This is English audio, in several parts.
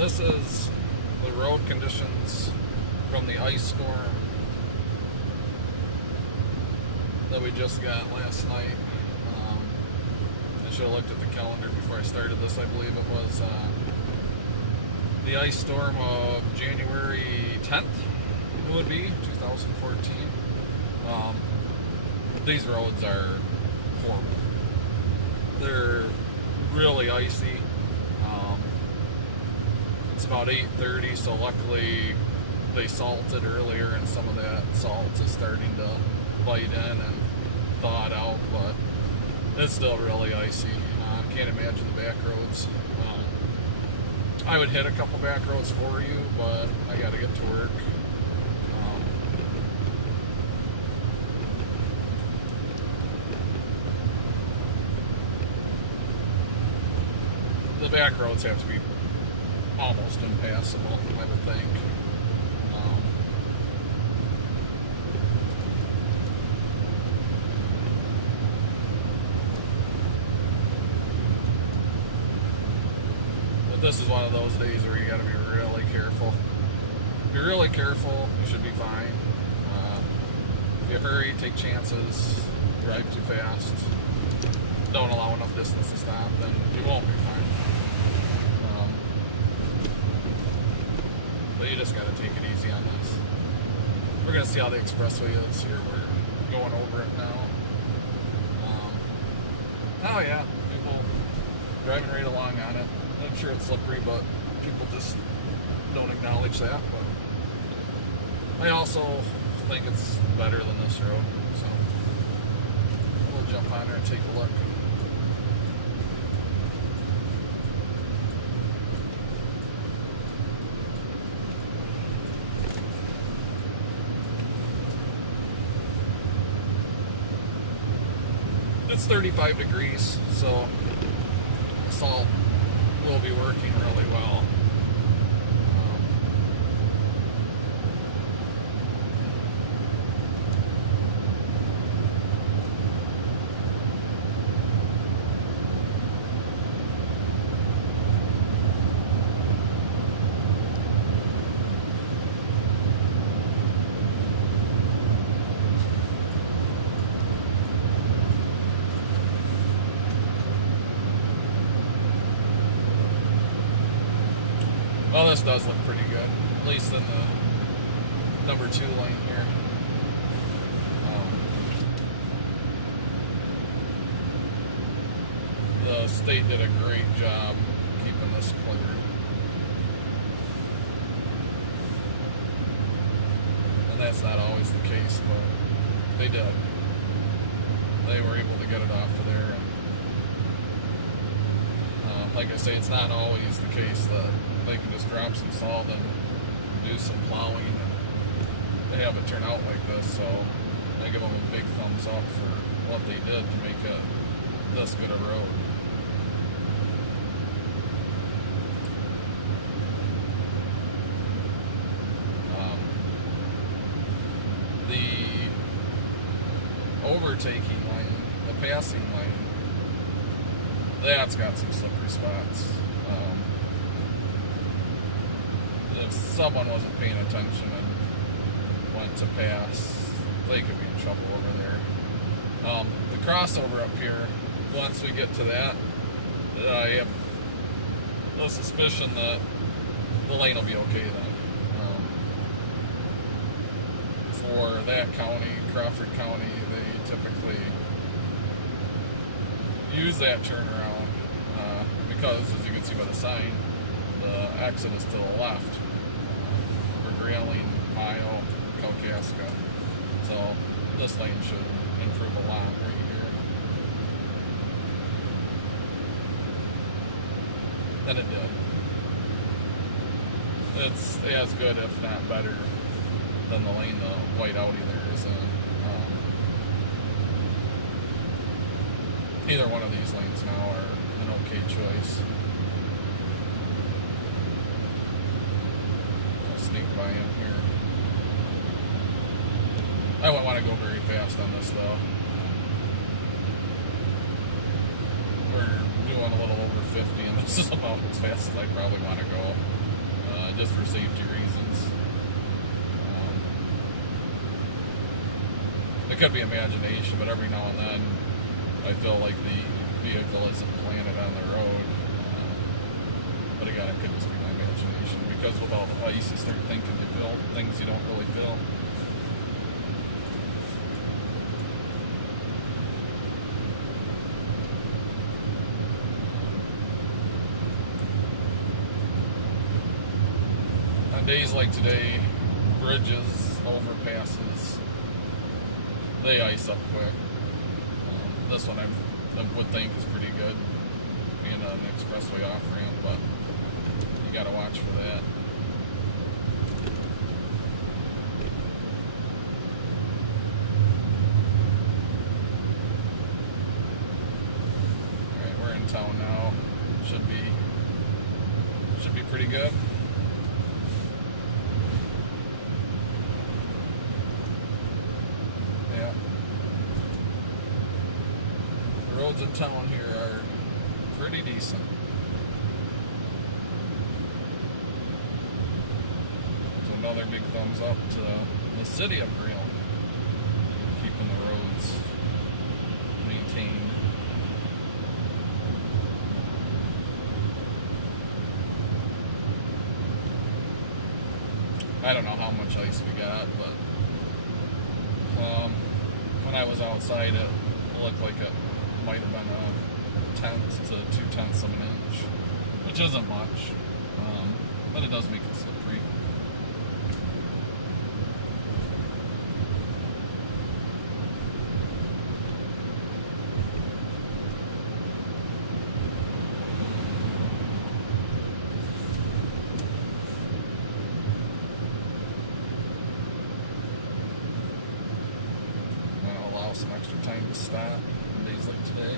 This is the road conditions from the ice storm that we just got last night. I should have looked at the calendar before I started this. I believe it was the ice storm of January 10th, it would be, 2014. These roads are horrible. They're really icy. It's about 8:30, so luckily they salted earlier, and some of that salt is starting to bite in and thaw it out, but it's still really icy. Can't imagine the back roads. I would hit a couple back roads for you, but I got to get to work. The back roads have to be almost impassable, I would think. But this is one of those days where you got to be really careful. If you're really careful, you should be fine. If you hurry, take chances, drive too fast, don't allow enough distance to stop, then you won't be fine. But you just got to take it easy on this. We're going to see how the expressway is here. We're going over it now. Oh yeah, people driving right along on it. I'm sure it's slippery, but people just don't acknowledge that. But I also think it's better than this road, so we'll jump on there and take a look. It's 35 degrees, so salt will be working really well. Well, this does look pretty good, at least in the number 2 lane here. The state did a great job keeping this cleared. And that's not always the case, but they did. They were able to get it off of there. And, like I say, it's not always the case that they can just drop some salt and do some plowing and they have it turn out like this, so I give them a big thumbs up for what they did to make it this good a road. The overtaking lane, the passing lane, that's got some slippery spots. If someone wasn't paying attention and went to pass, they could be in trouble over there. The crossover up here, once we get to that, I have a suspicion that the lane will be okay then. For that county, Crawford County, they typically use that turnaround because, as you can see by the sign, the exit is to the left. Grayling, Mayo, Kalkaska. So this lane should improve a lot right here. And it did. It's as good, if not better, than the lane the white Audi there is in. Either one of these lanes now are an okay choice. Sneak by in here. I wouldn't want to go very fast on this though. We're doing a little over 50 and this is about as fast as I probably want to go. just for safety reasons. It could be imagination, but every now and then I feel like the vehicle isn't planted on the road. But again, it could just be my imagination, because with all the ice, you start thinking you feel things you don't really feel. On days like today, bridges, overpasses, they ice up quick. This one I would think is pretty good, being an expressway off ramp, but you gotta watch for that. Alright, we're in town now. Should be pretty good. Yeah. The roads in town here are pretty decent. So another big thumbs up to the city of Greeley, keeping the roads maintained. I don't know how much ice we got, but when I was outside, it looked like it might have been a 1/10 to 2/10 of an inch, which isn't much, but it does make it slippery. Some extra time to stop on days like today.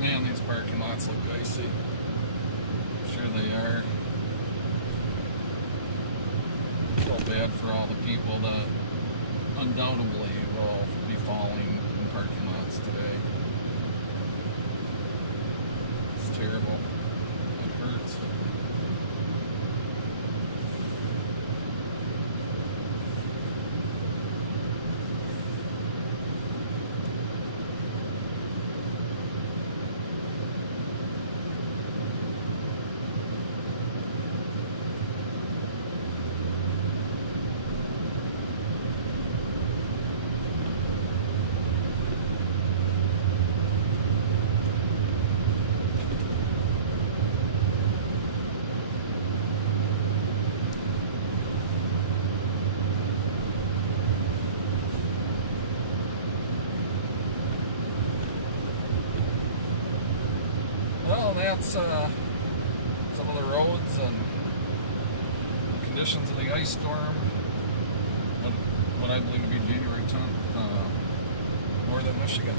Man, these parking lots look icy. I'm sure they are. I feel bad for all the people that undoubtedly will be falling in parking lots today. It's terrible. It hurts. Well, that's some of the roads and conditions of the ice storm. What I believe to be January 10th, northern Michigan.